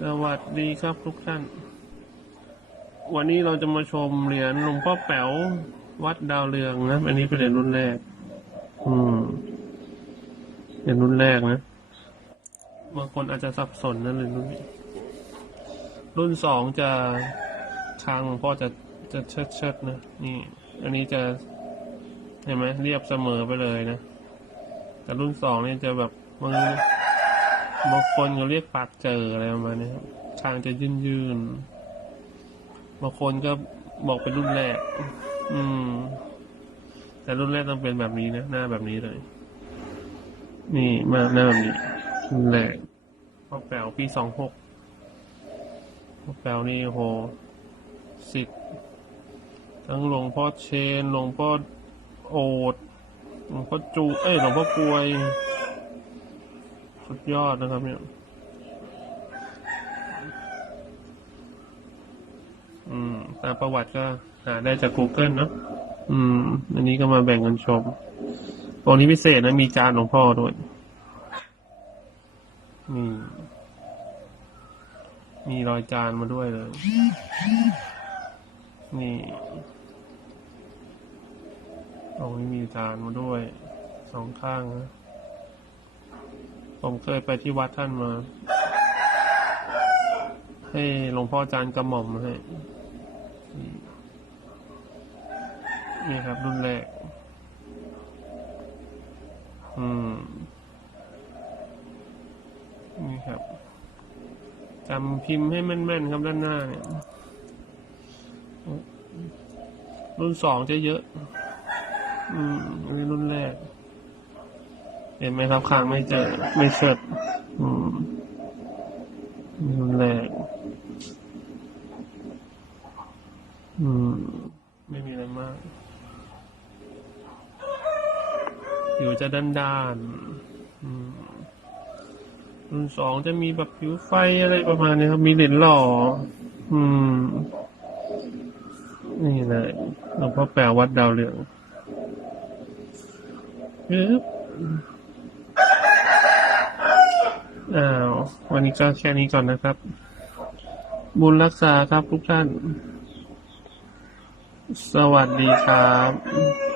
สวัสดีครับทุกท่าน วันนี้เราจะมาชมเหรียญหลวงพ่อแป๋ววัดดาวเรืองนะอันนี้เป็นเหรียญรุ่นแรก อืมเหรียญรุ่นแรกนะบางคนอาจจะสับสนนะเหรียญรุ่นนี้รุ่นสองจะคางหลวงพ่อจะจะเชิดเชิดนะนี่ อันนี้จะเห็นไหมเรียบเสมอไปเลยนะแต่รุ่นสองนี่จะแบบบาง บางคนเขาเรียกปากเจออะไรประมาณนี้ครับคางจะยืนยืนบางคนก็บอกเป็นรุ่นแรก อืม แต่รุ่นแรกต้องเป็นแบบนี้นะ หน้าแบบนี้เลย นี่มาหน้าแบบนี้รุ่นแรกพ่อแป๋วปีสองหกพ่อแป๋วนี่โหสิทธิ์ทั้งหลวงพ่อเชนหลวงพ่อโอดหลวงพ่อจู เอ้ยหลวงพ่อกลวย สุดยอดนะครับเนี่ย อืมตามประวัติก็หาได้จาก Google เนอะอืม อันนี้ก็มาแบ่งกันชมตัวนี้พิเศษนะ มีจานหลวงพ่อด้วย นี่ มีรอยจานมาด้วยเลย นี่ตรงนี้มีจานมาด้วย สองข้างนะ ผมเคยไปที่วัดท่านมา ให้หลวงพ่อจานกระหม่อมให้นี่ครับ รุ่นแรก อืม นี่ครับจำพิมพ์ให้แม่นๆครับด้านหน้าเนี่ย รุ่นสองจะเยอะ อืมอันนี้รุ่นแรก ห็นไหมครับคางไม่เจอ ไม่เชิดอืมรุนแรกอืม ไม่มีอะไรมาก ผิวจะด้านด้านๆอืมรุ่นสองจะมีแบบผิวไฟอะไรประมาณนี้ครับ มีเหรียญหล่อ อืม นี่เลยหลวงพ่อแปลวัดดาวเรืองปึ๊บอ้าว วันนี้ก็แค่นี้ก่อนนะครับ บุญรักษาครับทุกท่าน สวัสดีครับ